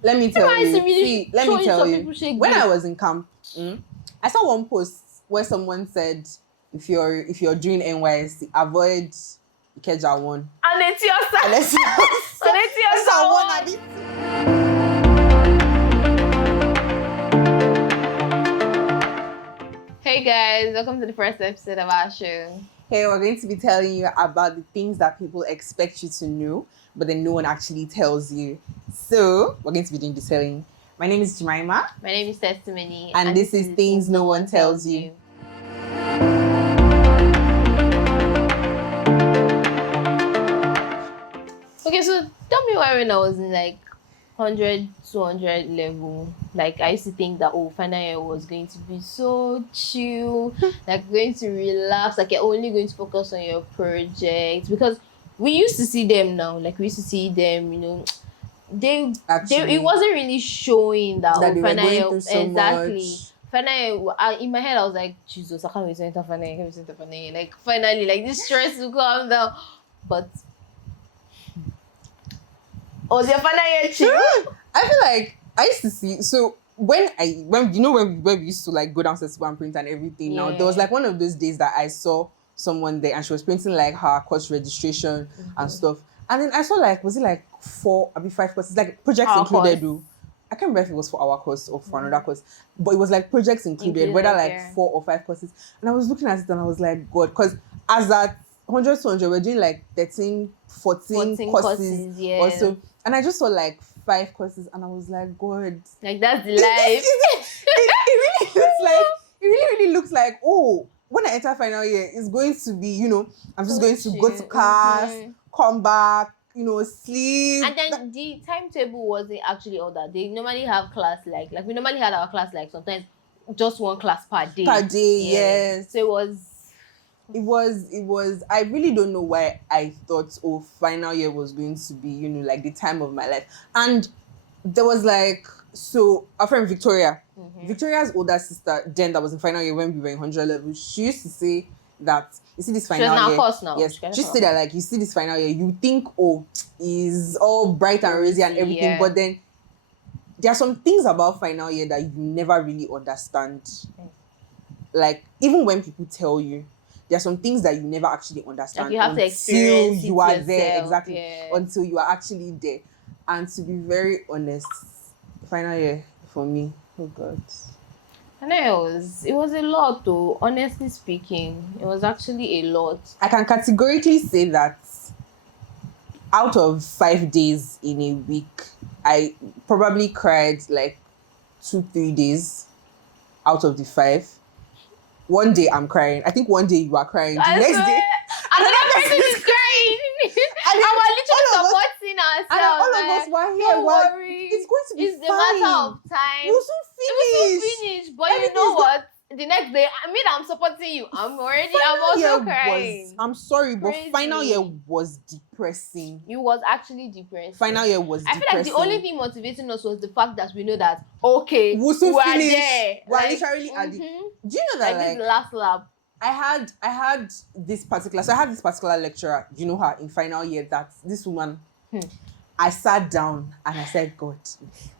let me tell NYSC you. really See, let me showing tell some you. people shake When dick. I was in camp, I saw one post where someone said, if you're doing NYSC, avoid Ikeja one. And it's your side. Unless And it's your side. Hey guys, welcome to the first episode of our show. Hey, we're going to be telling you about the things that people expect you to know, but then no one actually tells you. So, we're going to be doing the telling. My name is Jemima. My name is Testimony. And this is Things No One Tells You. Okay, so tell me why when I was in like 100, 200 level, like I used to think that final year was going to be so chill, like going to relax, like you're only going to focus on your project, because we used to see them now, like we used to see them, they it wasn't really showing that they were final going year through so exactly much. Final year, in my head I was like, Jesus, I can't wait to enter final year, I can't wait to enter final year, like finally, like this stress will calm down. But was your final year chill? I feel like I used to see, so when we used to like go downstairs to go and print and everything. Now there was like one of those days that I saw someone there and she was printing like her course registration and stuff, and then I saw like, was it like 4 or 5 courses, like projects Our included course. I can't remember if it was for our course or for another course, but it was like projects included, whether like 4 or 5 courses. And I was looking at it and I was like, God, because as at 100 to 100 we're doing like 13 14 courses yeah. or so, and I just saw like 5 courses and I was like, God, like that's the life. It really looks like, oh, when I enter final year, it's going to be, I'm just going to go to class, come back, sleep. And then the timetable wasn't actually all that. They normally have class like we normally had our class like sometimes just one class per day. Yes. So it was I really don't know why I thought, oh, final year was going to be, like the time of my life. And there was like, so our friend Victoria's older sister, Jen, that was in final year when we were in 100 level, she used to say that, you see this final year. She was in our course now. Yes. She said that, like, you see this final year, you think, oh, is all bright and rosy and everything, but then there are some things about final year that you never really understand. Like, even when people tell you, there are some things that you never actually understand, like you have to experience you are yourself. there. Exactly. Until you are actually there. And to be very honest, final year for me, oh God. And it was a lot though, honestly speaking. It was actually a lot. I can categorically say that out of 5 days in a week, I probably cried like 2-3 days out of the 5. One day I'm crying. I think one day you are crying. The next day, another person is crying. And we're literally supporting ourselves. And all of us were here. Don't worry. It's going to be fine. It's the matter of time. We'll soon finish. But you know what? The next day, I'm supporting you. I'm also crying. I'm sorry, but final year was depressing. It was actually depressing. Final year was depressing. I feel like the only thing motivating us was the fact that we know that, okay, we'll soon finish. There. We're literally at the... Do you know that, like this last lab? I had this particular lecturer, you know her, in final year, that this woman... I sat down and I said, God,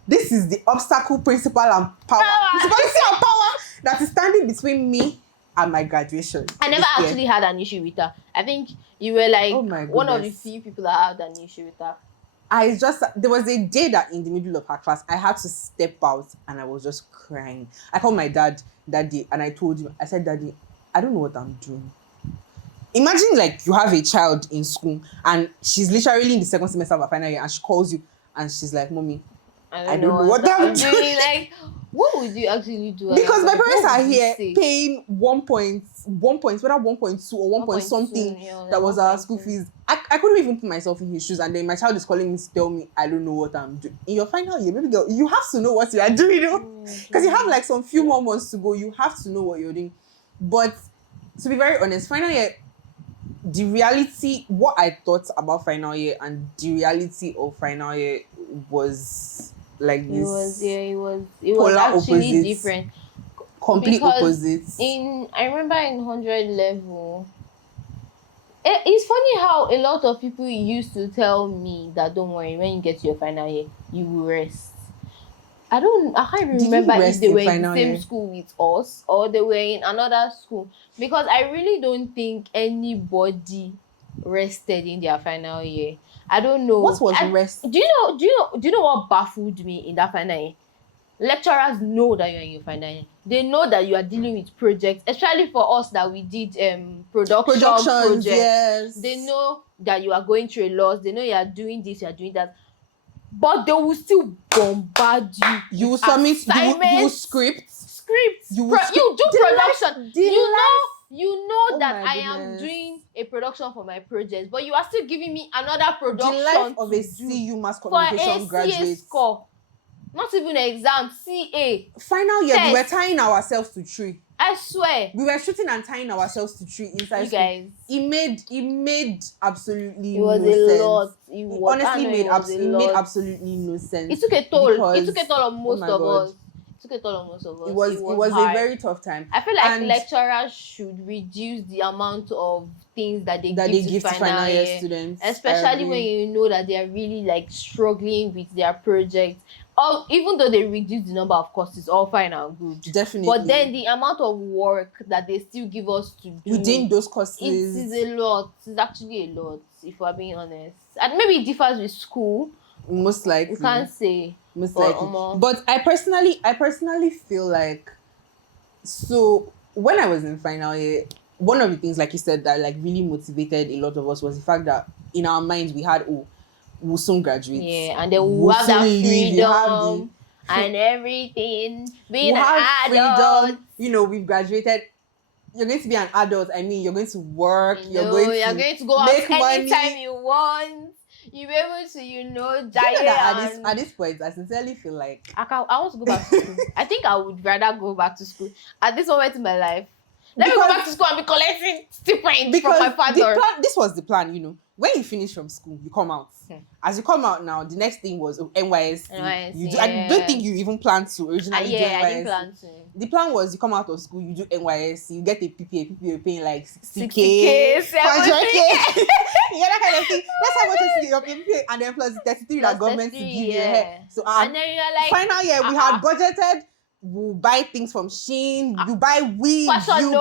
this is the obstacle, principle and power. Principality and power that is standing between me and my graduation. I never actually had an issue with her. I think you were like one of the few people that had an issue with her. There was a day that in the middle of her class, I had to step out and I was just crying. I called my dad that day and I told him, I said, Daddy, I don't know what I'm doing. Imagine like you have a child in school and she's literally in the second semester of her final year and she calls you and she's like, Mommy, I don't know what I'm doing. Like, what would you actually do? Because my parents are here paying 1 point, whether 1.2 or 1 point something, that was our school fees. I couldn't even put myself in his shoes, and then my child is calling me to tell me I don't know what I'm doing. In your final year, baby girl, you have to know what you are doing, because you have like some few more months to go. You have to know what you're doing. But to be very honest, final year, the reality, what I thought about final year and the reality of final year was like this. It was actually different. Complete opposites. I remember in 100 level, it's funny how a lot of people used to tell me that, don't worry, when you get to your final year, you will rest. I can't Did you remember if rest they in were in the final same year? school with us or they were in another school, because I really don't think anybody rested in their final year. I don't What know. was rest? Do you know what baffled me in that final year? Lecturers know that you're in your final year. They know that you are dealing with projects, especially for us that we did production Productions, projects. yes. They know that you are going through a lot. They know you are doing this, you are doing that. But they will still bombard you. You with submit, assignments, you will scripts. you do The production. life- You know Oh that my I am goodness. doing a production for my project, but you are still giving me another The production life of to a do CU mass for a communication CA graduate. score. Not even an exam, CA. Final year, we were Test. tying ourselves to tree. I swear. We were shooting and tying ourselves to tree inside You school. guys. It made absolutely It was no a sense. lot. It honestly made absolutely no sense. It took a toll. Because, It took a toll on most my of God. us. It took a toll on most of us. It was a hard. very tough time. I feel like And lecturers should reduce the amount of things that they give to final year students, especially when you know that they are really like struggling with their projects. Or even though they reduce the number of courses, all fine and good. Definitely. But then the amount of work that they still give us to do within those courses, it is a lot. It's actually a lot, if we're being honest. And maybe it differs with school. Most likely. You can't say. Most likely. But I personally feel like, so when I was in final year, one of the things, like you said, that like really motivated a lot of us was the fact that in our minds we had, we'll soon graduate. Yeah, and then we'll have that freedom and everything. Being an adult. You know, we've graduated. You're going to be an adult. I mean, you're going to work. You're going to go out anytime you want. You'll be able to, at this point, I sincerely feel like I want to go back to school. I think I would rather go back to school at this moment in my life. Let me go back to school and be collecting stipends from my father. This was the plan, When you finish from school, you come out. As you come out now, the next thing was NYSC. I don't think you even planned to originally do NYSC. I didn't plan to. The plan was you come out of school, you do NYSC, you get a PPA. PPA paying like 60K, 70K. You get that kind of thing. That's how much is your PPA, and then plus the 33 that government to give you. So and then you're like, final year we had budgeted. We'll buy things from Shein. You buy weeds. You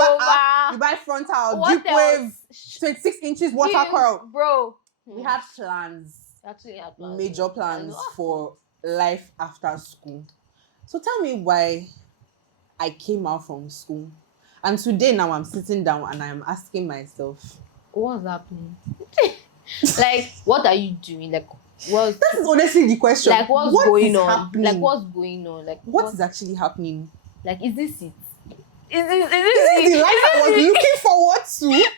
buy frontal, deep wave, 26 inches water coral. Bro, we had plans. Actually, had plans. Major plans for life after school. So tell me why I came out from school, and today now I'm sitting down and I'm asking myself, what's happening? Like, what are you doing? Like, that's honestly the question. Like, what's going on? Happening? Like, what's going on? Like, what is actually happening? Like, is this it? Is this the life I was looking forward to?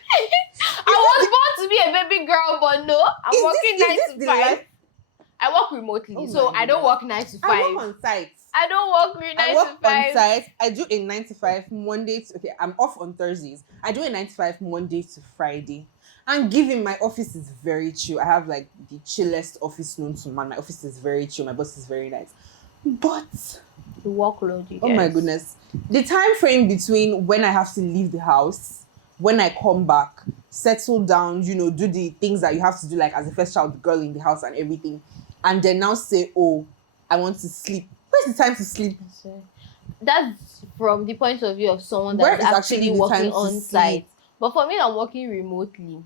I was born to be a baby girl, but no, I'm working 9 to 5. I work remotely, so I don't work 9 to 5. I work on site. I don't work 9 to 5. I work on site. I do a 9 to 5 Monday to, I'm off on Thursdays. I do a 9 to 5 Monday to Friday. And given my office is very chill. I have like the chillest office known to man. My office is very chill. My boss is very nice. But the workload, you guys. Oh my goodness. The time frame between when I have to leave the house, when I come back, settle down, do the things that you have to do, like as a first child girl in the house and everything, and then now say, I want to sleep. Where's the time to sleep? That's from the point of view of someone that's actually working on site. But for me, I'm working remotely.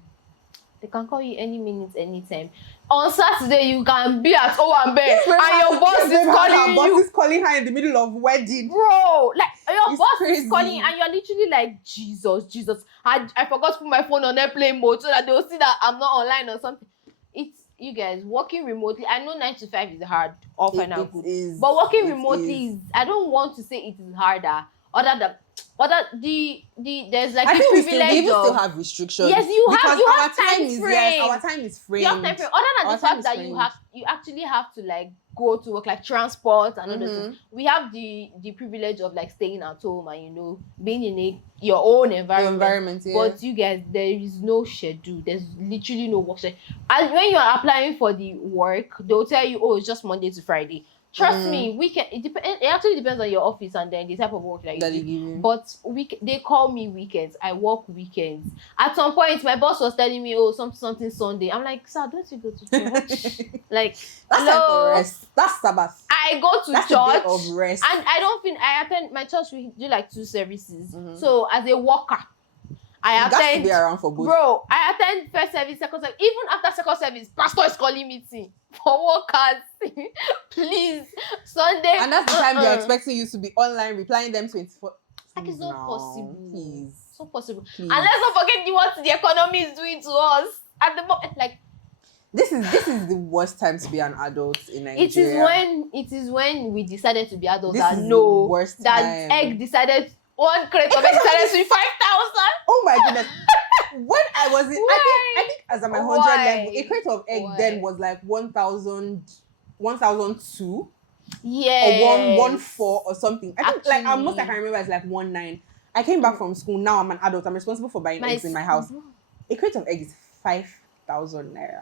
They can call you any minute, anytime. On Saturday, you can be at Owambe and your boss is calling you. Boss is calling her in the middle of wedding. Bro, like your boss is calling and you're literally like, Jesus. I forgot to put my phone on airplane mode so that they'll see that I'm not online or something. It's, you guys, working remotely. I know 9 to 5 is hard, all fine and good. But working remotely is, I don't want to say it is harder. There's like the privilege we still have restrictions. Yes, you have our time frame. Yes, our time is framed. You have time frame. Other than the fact that you actually have to like go to work, like transport and other things. We have the privilege of like staying at home and being in your own environment. But you guys, there is no schedule. There's literally no work schedule. And when you are applying for the work, they'll tell you, it's just Monday to Friday. Trust me, weekend. It actually depends on your office and then the type of work that you do. But they call me weekends. I work weekends. At some point, my boss was telling me, "Oh, something Sunday." I'm like, "Sir, don't you go to church?" Like, that's time for rest. That's Sabbath. I go to that's church, a day of rest. and I don't think I attend my church. We do like 2 services. So as a worker, I attend. To be around for both. Bro, I attend first service, second service. Even after second service, pastor is calling meeting for workers. Please, Sunday. And that's the time they're expecting you to be online, replying them 24. Like, it's not possible. Please. It's not possible. Please. And let's not forget what the economy is doing to us at the moment. Like, this is the worst time to be an adult in Nigeria. It is when we decided to be adults this that is know the worst that time. egg decided one crate of egg decided to be 5,000. Oh my goodness. When I was in, I think as at my 100 level, a crate of egg then was like 1,002. Yeah. Or 1,4 or something. I think like most I can remember is like 1,9. I came back from school. Now I'm an adult. I'm responsible for buying eggs in my house. A crate of eggs is 5,000 naira.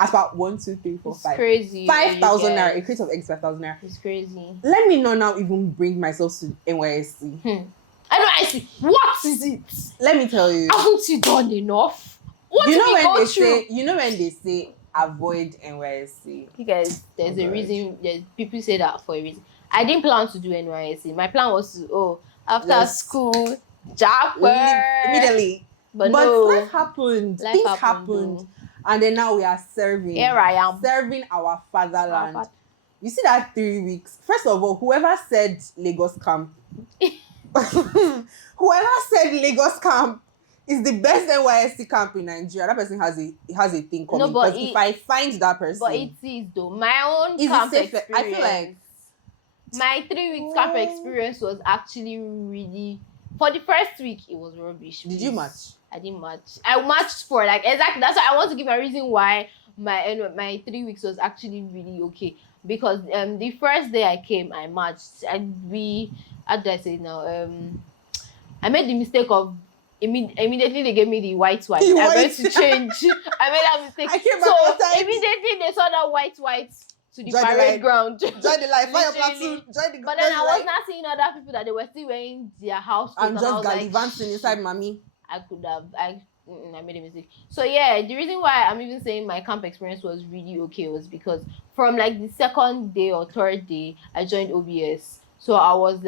As about 1, 2, 3, 4, 5. Crazy. 5,000 naira. A crate of eggs 5,000 naira. It's crazy. Let me not now even bring myself to NYSC. NYSC. What is it? Let me tell you. Haven't you done enough? What you did know we when go they through? say, you know when they say avoid NYSC. You guys, there's a reason. People say that for a reason. I didn't plan to do NYSC. My plan was to after school, immediately. But no, life happened. Things happened. And then now we are serving. Here I am. Serving our fatherland. You see that 3 weeks? First of all, whoever said Lagos camp, whoever said Lagos camp is the best NYSC camp in Nigeria, that person has a thing coming. No, because if I find that person, but it is though. My own camp experience. I feel like my 3 weeks camp experience was actually really. For the first week, it was rubbish. Did you match? I didn't match. I matched for like exactly. That's why I want to give a reason why my 3 weeks was actually really okay. Because the first day I came, I matched. How do I say it now? I made the mistake of immediately they gave me the white. I went to change. I made that mistake. I came back immediately they saw that white to the parade ground. Join the life, fire platoon, join the. But then I was not seeing other people that they were still wearing their house clothes. I'm just gallivanting inside mommy. I made a mistake. So yeah, the reason why I'm even saying my camp experience was really okay was because from like the second day or third day, I joined OBS. So I was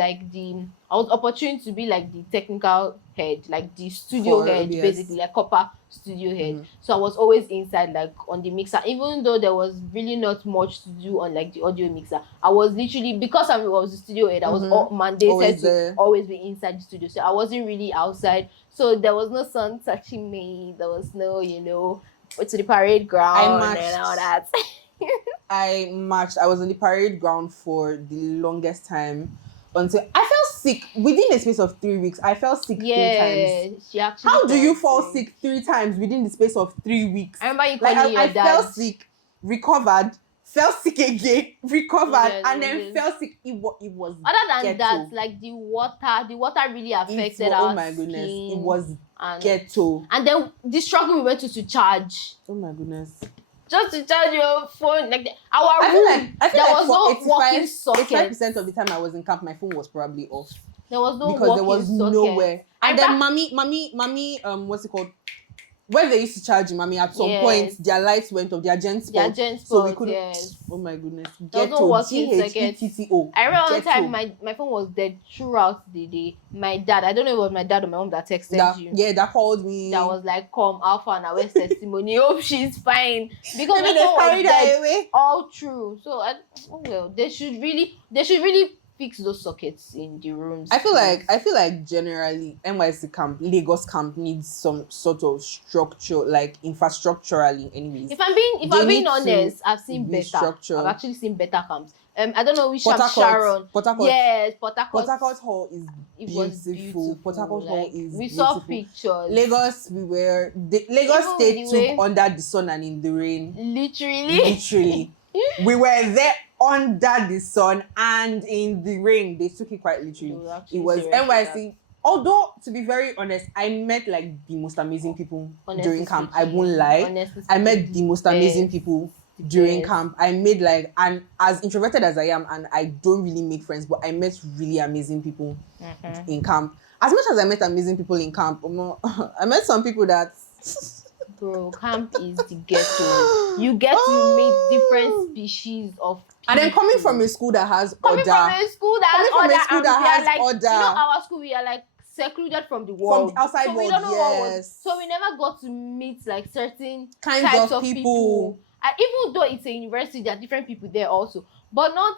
opportune to be like the technical head, like the studio head, OBS. Basically like copper studio head. So I was always inside like on the mixer, even though there was really not much to do on like the audio mixer. I was literally, because I was the studio head, I was mandated to always be inside the studio. So I wasn't really outside. So there was no sun touching me. There was no, to the parade ground and all that. I matched. I was on the parade ground for the longest time until I fell sick within the space of 3 weeks. I fell sick 3 times. She actually. How do you fall sick 3 times within the space of 3 weeks? I remember you calling your dad. I fell sick, recovered, fell sick again, recovered, and then fell sick. It was. Other than that, like the water really affected us. Oh my goodness, it was ghetto. And then the struggle we went to charge. Oh my goodness. Just to charge your phone, like I feel there like was no working socket. 85% of the time I was in camp, my phone was probably off. There was no because there was socket. Nowhere. And then mommy, what's it called? When they used to charge mommy, at some point their lights went off, their gen spot. So we couldn't. Oh my goodness. There was no working socket. GHETTO. I remember one time my phone was dead throughout the day. My dad, I don't know if it was my dad or my mom that texted you. Yeah, that called me. That was like, come, Alpha and Awest testimony. Hope she's fine. Because maybe they carried her away. All true. So they should really fix those sockets in the rooms. I feel like generally NYSC camp, Lagos camp needs some sort of structure, like infrastructurally anyways. If I'm being honest, I've seen better. I've actually seen better camps. I don't know which camp Sharon. Port Harcourt. Yes, Port Harcourt. Port Harcourt Hall is beautiful. Port Harcourt Hall is we beautiful. saw pictures. Lagos, Lagos State took under the sun and in the rain. Literally. We were there under the sun and in the rain. They took it quite literally. It was NYSC. Although, to be very honest, I met like the most amazing people during camp. I won't lie. I met the most amazing people during Yes. camp. I made like, and as introverted as I am, and I don't really make friends, but I met really amazing people in camp. As much as I met amazing people in camp, I met some people that Bro, camp is the ghetto. You get to meet different species of people. And then coming from a school that has Coming order. from a school that has Coming from order, a school and that we are has like, order. you know, our school, we are like secluded from the world. From the outside so we world, don't know what was. yes. So we never got to meet like certain Kinds types of of people. And even though it's a university, there are different people there also, but not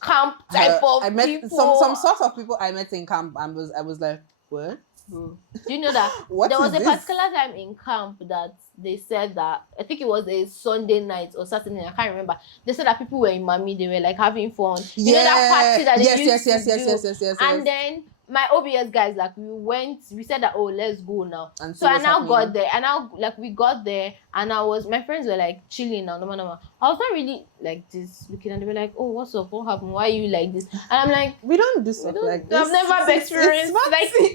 camp type of I met people. some sort of people I met in camp, and I was like, what? Bro, do you know that What there was is a this? particular time in camp that they said that, I think it was a Sunday night or Saturday night, I can't remember. They said that people were in Miami, they were like having fun. You know that party that they used to do? And then my OBS guys, like we said that, oh, let's go now. And So I now got there, and now like we got there, and my friends were like chilling now, no. I was not really like this looking, and they were like, oh, what's up? What happened? Why are you like this? And I'm like, we don't do stuff like this. I've never experienced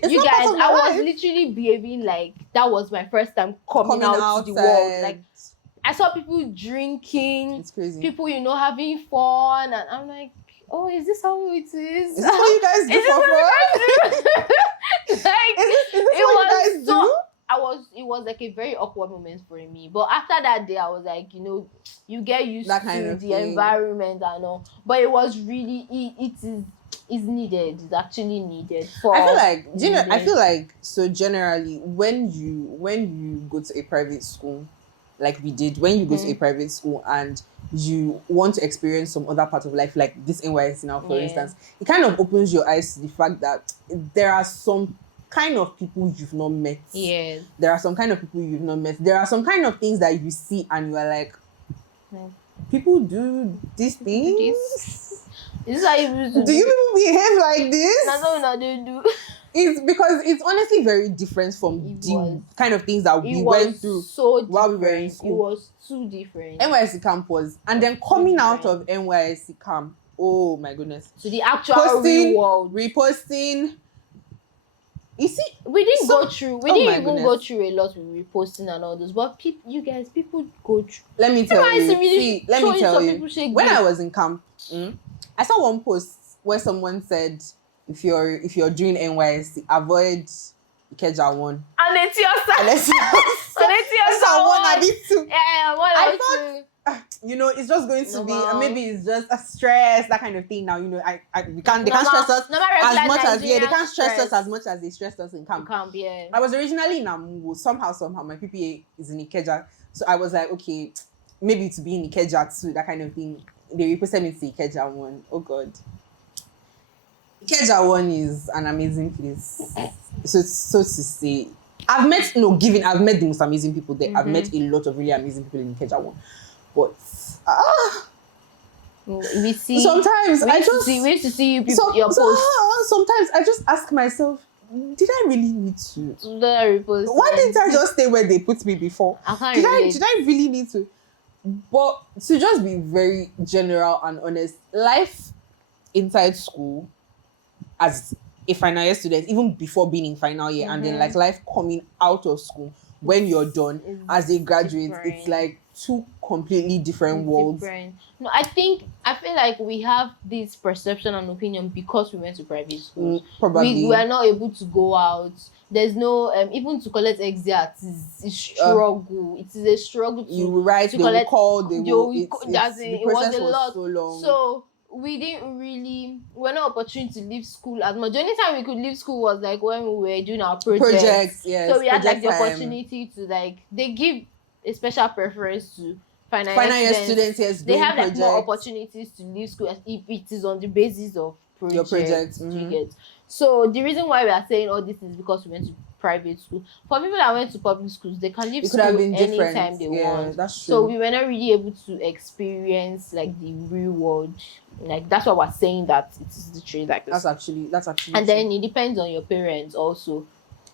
you guys. I was literally behaving like that was my first time coming out to the world. Like I saw people drinking, it's crazy. People, you know, having fun, and I'm like, oh, is this how it is? Is this what you guys do for fun? It was like a very awkward moment for me. But after that day, I was like, you know, you get used that to kind of the thing. environment and all. But it was really, it's needed. It's actually needed. I feel like so generally when you go to a private school, like we did, when you go to a private school and you want to experience some other part of life, like this NYSC now, for instance, it kind of opens your eyes to the fact that there are some kind of people you've not met. Yes. There are some kind of people you've not met. There are some kind of things that you see and you are like, people do these things? Is this how you used to do? You people behave like this? That's what they do. It's because it's honestly very different from the kind of things that we went through while we were in school. It was too different. NYSC camp was, and then coming out of NYSC camp, oh my goodness. So the actual real world. Reposting. You see, we didn't go through a lot with reposting and all those, but people go through. Let me tell you. When I was in camp, I saw one post where someone said, if you're doing NYSC, avoid Ikeja 1. And it's your Unless one. I thought, you know, it's just going to be maybe it's just a stress, that kind of thing. Now, you know, they can't stress us as much as they can't stress us as much as they stressed us in camp. I was originally in Amungo. Somehow my PPA is in Ikeja, so I was like, okay, maybe to be in Ikeja too, that kind of thing. They reposted me to Ikeja 1. Oh God. Ikeja 1 is an amazing place. So to say, I've met the most amazing people there. I've met a lot of really amazing people in Ikeja 1. But we see sometimes we used to see you people your posts. Sometimes I just ask myself, did I really need to? Why didn't I just stay where they put me before? Did I really need to? But to just be very general and honest, life inside school as a final year student, even before being in final year, and then like life coming out of school when you're done as a graduate, it's like two completely different worlds. No, I feel like we have this perception and opinion because we went to private school. Probably we are not able to go out. There's no even to collect exit is a struggle. It is a struggle to you write to collect. The was a lot. So long. So we're not opportunity to leave school as much. The only time we could leave school was like when we were doing our projects. Yes, so we had like the opportunity to like, they give a special preference to final year students. Yes, they have like more opportunities to leave school if it is on the basis of your project. So the reason why we are saying all this is because we went to private school. For people that went to public schools, they can leave school anytime they want. That's true. So we were not really able to experience like the real world. Like that's why we're saying that it is literally like this. That's actually and true. then it depends on your parents also.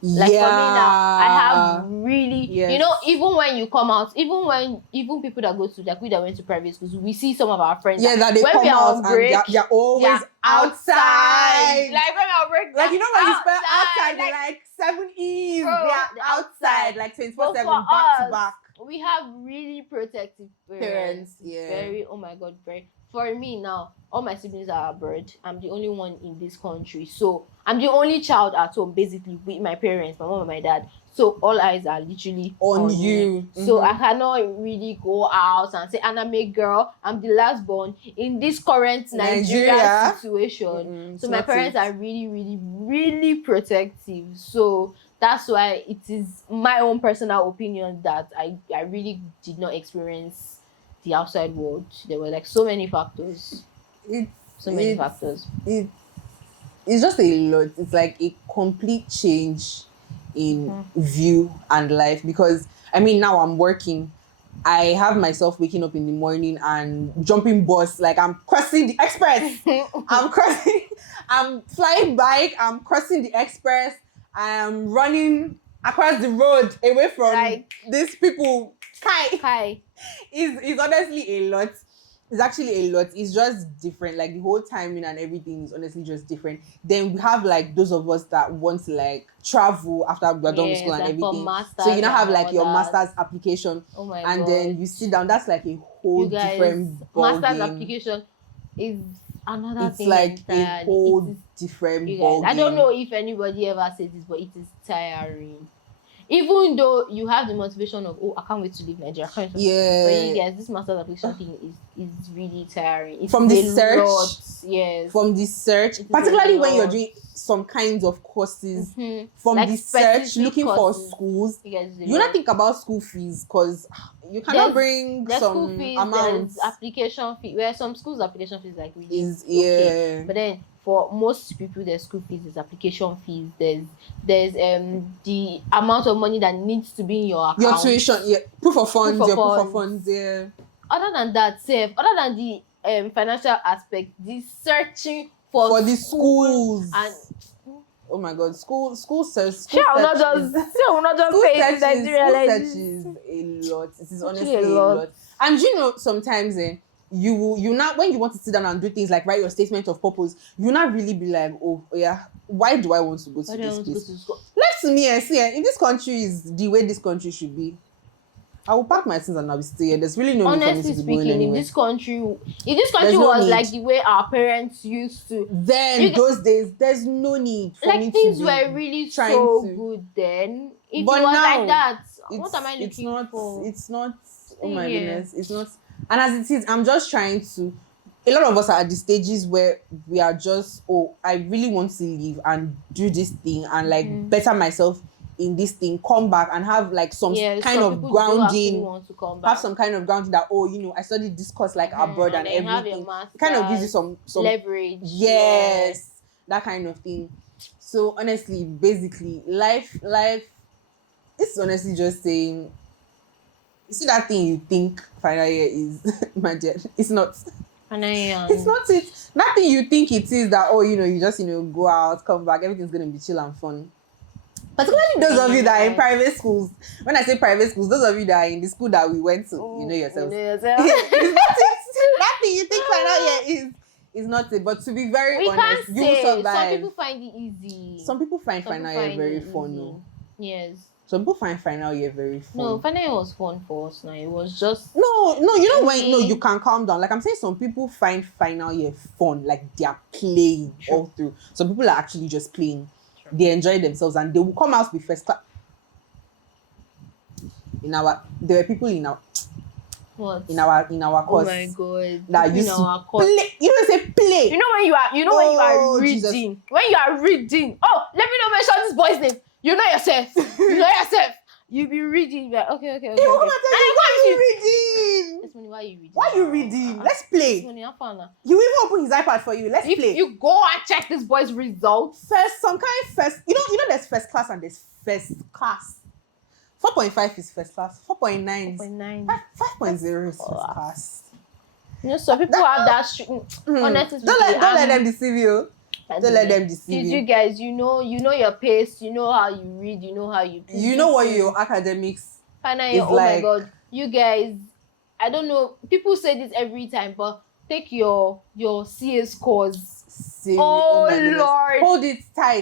Like for me now, I have really, you know, even when you come out, even people that go to that went to private schools, we see some of our friends. Yeah, that they come out on break, and they're always outside. Like when we're on break, like you know when you spell outside, like 7 E's, they're outside, like 24/7 back to back. we have really protective parents. Yeah. Very, oh my God, very. For me now, all my siblings are abroad. I'm the only one in this country. So I'm the only child at home, basically, with my parents, my mom and my dad. So all eyes are literally On me. you. So I cannot really go out and say, and I'm a girl, I'm the last born in this current Nigeria situation. So my parents are really, really, really protective. So that's why it is my own personal opinion that I really did not experience the outside world. There were like so many factors. Factors. It's just a lot. It's like a complete change in view and life, because I mean, now I'm working. I have myself waking up in the morning and jumping bus, like I'm crossing the express. I'm flying bike, I'm crossing the express, I'm running across the road away from these people. Hi. It's honestly a lot. It's actually a lot. It's just different. Like the whole timing and everything is honestly just different. Then we have like those of us that want to like travel after we're done with school and everything. So you now have like your master's application. Oh my and God. then you sit down. That's like a whole different ball master's game. application is another it's thing. Like a whole different ball game. I don't know if anybody ever said this, but it is tiring. Even though you have the motivation of, oh, I can't wait to leave Nigeria. But you guys, this master's application thing is really tiring. It's from the search, yes. From the search, particularly when you're doing some kinds of courses, from like the search, looking courses. For schools, you not think about school fees, because you cannot bring some amounts. Application fee, where some schools application fees like really okay. But then for most people, their school fees is application fees. There's the amount of money that needs to be in your account. Your tuition, proof of funds, yeah. Other than that, other than the financial aspect, the search for the schools and oh my God, school search. School not just pay in Nigeria. Is a lot. It is honestly a lot. And you know, sometimes you not, when you want to sit down and do things like write your statement of purpose, you not really be like, oh yeah, why do I want to go to this place? Let's me and see, if this country is the way this country should be, I will pack my things and I'll be still here. There's really no need for me to be going anywhere. If this country was like the way our parents used to, then those days, there's no need for me to things were really so good then. If but it was now, like that, what am I looking for? It's not. Oh my goodness, it's not. And as it is, I'm just trying to. A lot of us are at the stages where we are just, oh, I really want to leave and do this thing and like better myself in this thing, come back and have like some kind of grounding, have some kind of grounding that, oh, you know, I studied this course like abroad and everything. It kind of gives you some leverage. Yes, that kind of thing. So honestly, basically, life is honestly just saying, you see that thing you think final year is, my dear, it's not. It's not it. That thing you think it is, that, oh, you know, you just, you know, go out, come back, everything's going to be chill and fun. Particularly those of you that are in private schools. When I say private schools, those of you that are in the school that we went to, you know yourselves. It's not it. That thing you think final year is not it. But to be very honest, you will survive. Some people find it easy. Some people find final year very fun. No? Yes. Some people find final year very fun. No, final year was fun for us now. It was just... No, you know when... No, you can calm down. Like I'm saying, some people find final year fun. Like they are playing all through. Some people are actually just playing. They enjoy themselves and they will come out with first class. There were people in our... What? In our course. Oh my God. That used to play. You don't say play. You know when you are reading. Jesus. When you are reading. Oh, let me not mention this boy's name. You know yourself. You be reading. Like, okay. Hey, why are you reading? Why are you reading? Why are you reading? Let's play. He will even open his iPad for you. Let's play. You go and check this boy's results. You know there's first class and there's first class. 4.5 is first class. 4.9 is 5.0 is first class. You know, some people have that honestly. Don't let them deceive you. Don't let them deceive you. You guys, you know your pace, you know how you read, you know how you play. You know what your academics final year, oh like. My God. You guys, I don't know, people say this every time, but take your CS course. Oh Lord. Hold it tight.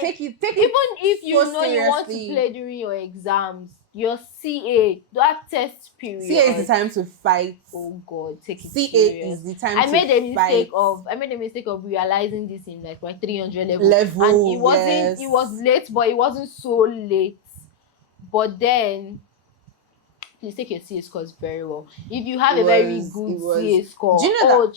Take it. Even if you know seriously. You want to play during your exams, your CA, that test period. CA is the time to fight. Oh God, take it CA serious. is the time I to made a fight. mistake of realizing this in like my 300 Level, and it wasn't. yes. It was late, but it wasn't so late. But then, please take your CA scores very well. If you have a very good CA score, do you know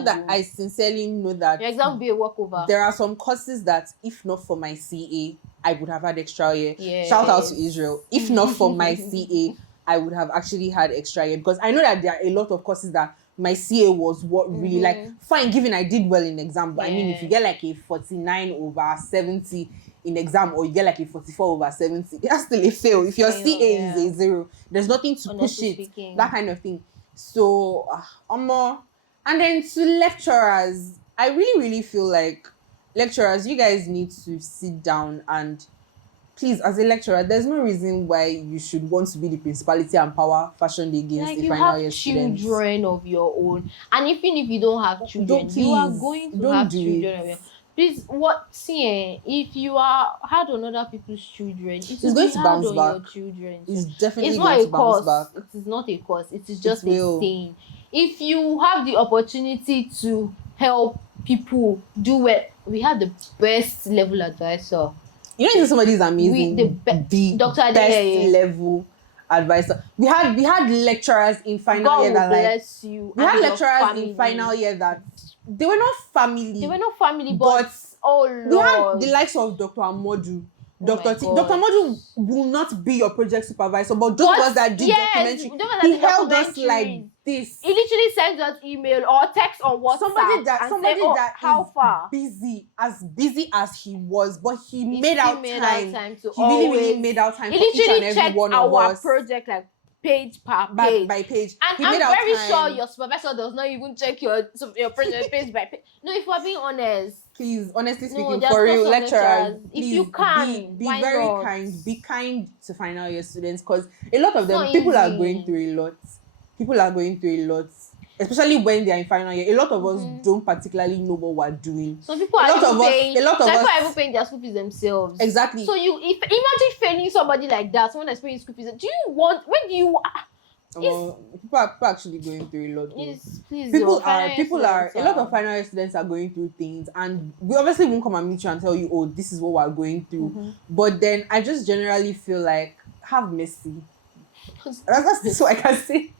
that I sincerely know that your exam will be a walkover. There are some courses that, if not for my CA, I would have had extra year. Yes. Shout out to Israel. If not for my CA, I would have actually had extra year, because I know that there are a lot of courses that my CA was what really like fine, given I did well in exam, but I mean, if you get like a 49/70 in exam, or you get like a 44/70, that's still a fail. If your CA is a 0, there's nothing to push it, that kind of thing. So and then to lecturers, I really feel like lecturers, you guys need to sit down and please, as a lecturer, there's no reason why you should want to be the principality and power fashioned against the final year students. You have children of your own, and even if you don't have children, you are going to have children of your own. Please, if you are hard on other people's children, it's going to bounce back. Your children. It's definitely going to bounce back. It is not a course. It is just a thing. If you have the opportunity to help people do it, we have the best level advisor. You know, somebody is amazing. The Dr. best level advisor. We had lecturers in final year that bless you. We had lecturers in final year that they were not family. But oh Lord. We had the likes of Dr. Amodu. Dr. Amodu will not be your project supervisor, but those ones that did documentary, he held us like this. He literally sends us email or text on WhatsApp. Somebody that how far busy as he was, but he made out time. To he really made out time. He for each and literally every one checked of our us. Project like page per page. By page. And I'm very sure your supervisor does not even check your project page by page. No, if we're being honest. Please, honestly speaking, for real, lecturers, please, if you can, be very not? Kind. Be kind to final year students, because a lot of them, people are going through a lot. People are going through a lot, especially when they are in final year. A lot of us don't particularly know what we're doing. Some people are even paying their school fees themselves. Exactly. So imagine failing somebody like that, someone that's paying school fees. People are actually going through a lot. Please, a lot of final year students are going through things, and we obviously won't come and meet you and tell you, oh, this is what we're going through. But then I just generally feel like, have mercy. That's what I can say.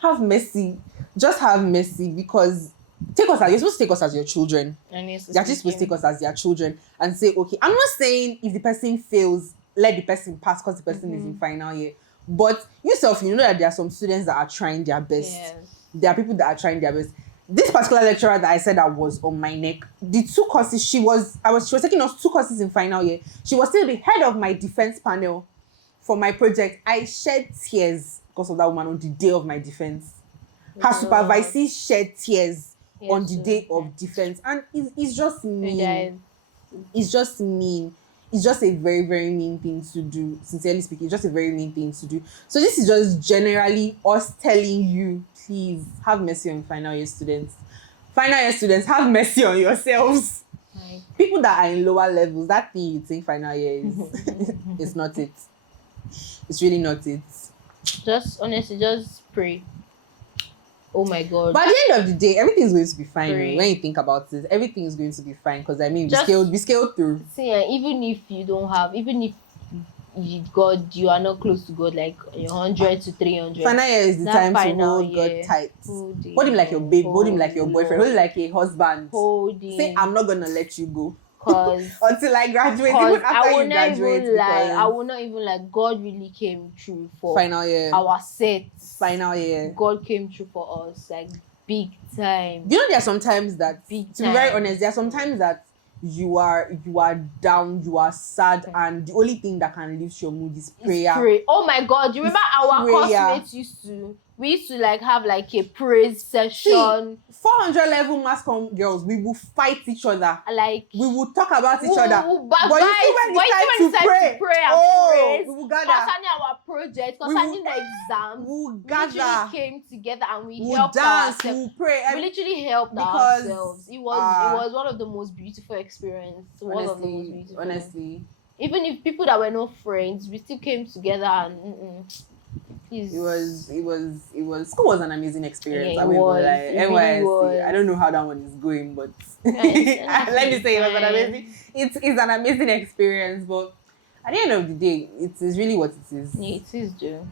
Have mercy. Just have mercy, because you're supposed to take us as your children. You're just supposed to take us as your children and say, okay, I'm not saying if the person fails, let the person pass because the person is in final year. But yourself, you know that there are some students that are trying their best. Yes. There are people that are trying their best. This particular lecturer that I said that was on my neck, the 2 courses she was taking us 2 courses in final year. She was still the head of my defense panel for my project. I shed tears because of that woman on the day of my defense. Her supervisee shed tears on the day of defense, and it's just mean. It's just mean. It's just a very, very mean thing to do. Sincerely speaking, it's just a very mean thing to do. So this is just generally us telling you, please have mercy on final year students. Final year students, have mercy on yourselves. Right. People that are in lower levels, that thing you think final year is, it's not it. It's really not it. Just honestly, just pray. Oh my God. But at the end of the day, everything is going to be fine. When you think about it, everything is going to be fine, because I mean, we scaled through. See, even if you don't have, even if you are not close to God, like 100 to 300. Final year is the time to hold God tight. Hold him like your babe, hold him like your boyfriend, hold him like a husband. Say, I'm not gonna let you go. Until I graduate, even after you graduate. I will not even lie. God really came through for final year. Our sets. Final year. God came through for us, like big time. You know, there are sometimes that, to be very honest, there are sometimes that you are down, you are sad, and the only thing that can lift your mood is prayer. Pray. Oh my God! You remember our classmates we used to like have like a praise session. 400 level mass com girls, we will fight each other. Like we will talk about each other. But you see when it's time to pray and praise, we will gather. Concerning our project, concerning the exams, we will gather. We literally came together and we helped dance, ourselves. We'll pray. We literally helped ourselves. It was one of the most beautiful experiences. Honestly, even if people that were not friends, we still came together and please. It was school was an amazing experience. Yeah, I mean, but like it really NYSC, I was. don't know how that one is going, but Yes, let me say it was an fine. amazing. It is an amazing experience, but at the end of the day, it is really what it is. Yeah, it is, Joe.